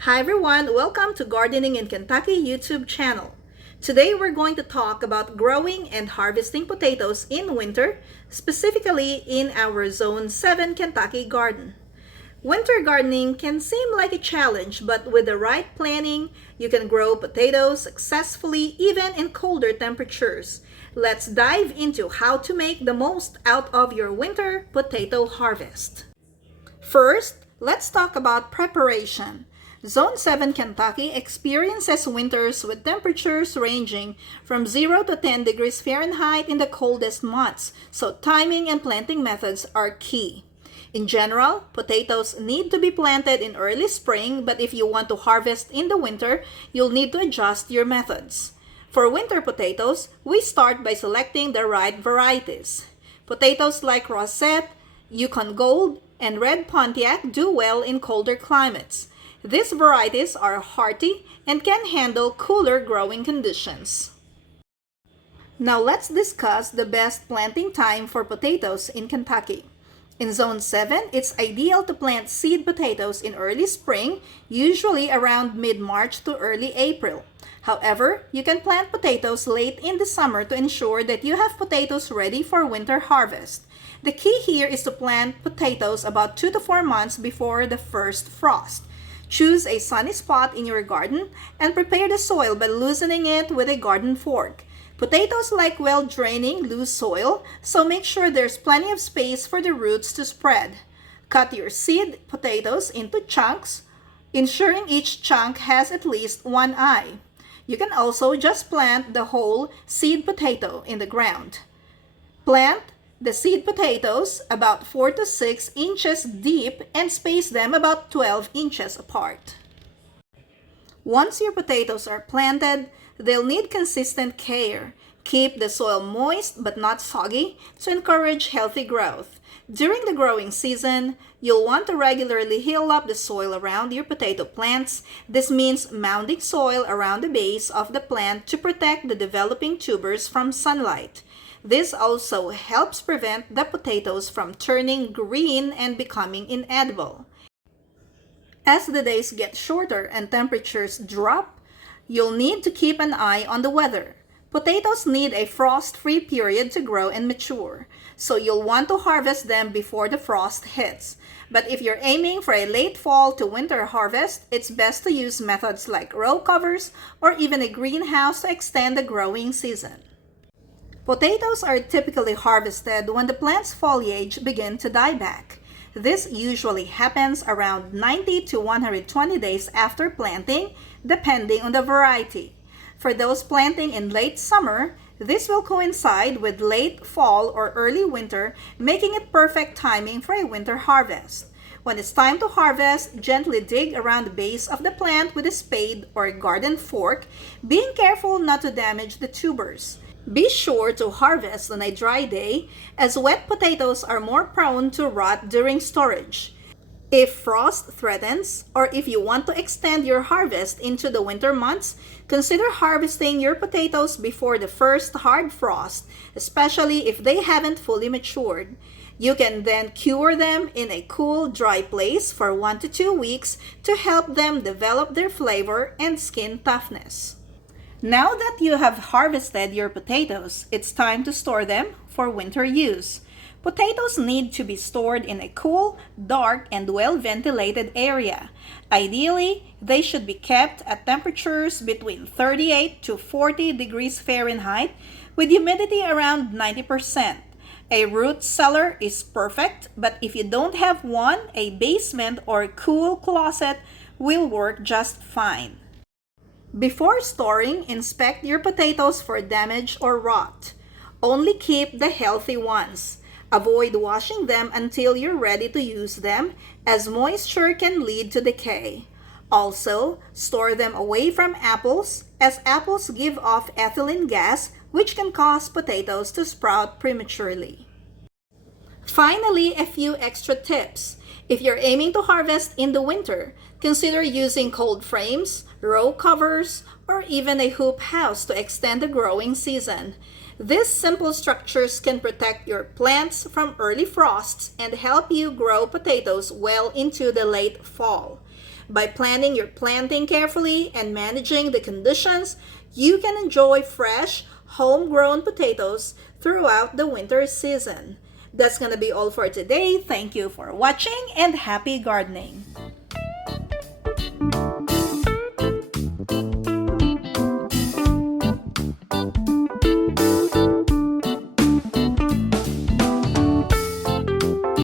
Hi everyone, welcome to Gardening in Kentucky YouTube channel. Today we're going to talk about growing and harvesting potatoes in winter, specifically in our Zone 7 Kentucky garden. Winter gardening can seem like a challenge, but with the right planning, you can grow potatoes successfully even in colder temperatures. Let's dive into how to make the most out of your winter potato harvest. First, let's talk about preparation. Zone 7 Kentucky experiences winters with temperatures ranging from 0 to 10 degrees Fahrenheit in the coldest months, so timing and planting methods are key. In general, potatoes need to be planted in early spring, but if you want to harvest in the winter, you'll need to adjust your methods. For winter potatoes, we start by selecting the right varieties. Potatoes like Rosette, Yukon Gold, and Red Pontiac do well in colder climates. These varieties are hardy and can handle cooler growing conditions. Now let's discuss the best planting time for potatoes in Kentucky. In Zone 7, it's ideal to plant seed potatoes in early spring, usually around mid-March to early April. However, you can plant potatoes late in the summer to ensure that you have potatoes ready for winter harvest. The key here is to plant potatoes about 2 to 4 months before the first frost. Choose a sunny spot in your garden and prepare the soil by loosening it with a garden fork. Potatoes like well-draining, loose soil, so make sure there's plenty of space for the roots to spread. Cut your seed potatoes into chunks, ensuring each chunk has at least one eye. You can also just plant the whole seed potato in the ground. Plant the seed potatoes about 4 to 6 inches deep and space them about 12 inches apart. Once your potatoes are planted, they'll need consistent care. Keep the soil moist but not soggy to encourage healthy growth. During the growing season, you'll want to regularly heal up the soil around your potato plants. This means mounding soil around the base of the plant to protect the developing tubers from sunlight. This also helps prevent the potatoes from turning green and becoming inedible. As the days get shorter and temperatures drop, you'll need to keep an eye on the weather. Potatoes need a frost-free period to grow and mature, so you'll want to harvest them before the frost hits. But if you're aiming for a late fall to winter harvest, it's best to use methods like row covers or even a greenhouse to extend the growing season. Potatoes are typically harvested when the plant's foliage begins to die back. This usually happens around 90 to 120 days after planting, depending on the variety. For those planting in late summer, this will coincide with late fall or early winter, making it perfect timing for a winter harvest. When it's time to harvest, gently dig around the base of the plant with a spade or a garden fork, being careful not to damage the tubers. Be sure to harvest on a dry day, as wet potatoes are more prone to rot during storage. If frost threatens, or if you want to extend your harvest into the winter months, consider harvesting your potatoes before the first hard frost, especially if they haven't fully matured. You can then cure them in a cool, dry place for 1 to 2 weeks to help them develop their flavor and skin toughness. Now that you have harvested your potatoes, it's time to store them for winter use. Potatoes need to be stored in a cool, dark, and well-ventilated area. Ideally, they should be kept at temperatures between 38 to 40 degrees Fahrenheit with humidity around 90%. A root cellar is perfect, but if you don't have one, a basement or cool closet will work just fine. Before storing, inspect your potatoes for damage or rot. Only keep the healthy ones. Avoid washing them until you're ready to use them, as moisture can lead to decay. Also, store them away from apples, as apples give off ethylene gas, which can cause potatoes to sprout prematurely. Finally, a few extra tips. If you're aiming to harvest in the winter, consider using cold frames, row covers, or even a hoop house to extend the growing season. These simple structures can protect your plants from early frosts and help you grow potatoes well into the late fall. By planning your planting carefully and managing the conditions, you can enjoy fresh, homegrown potatoes throughout the winter season. That's gonna be all for today. Thank you for watching and happy gardening!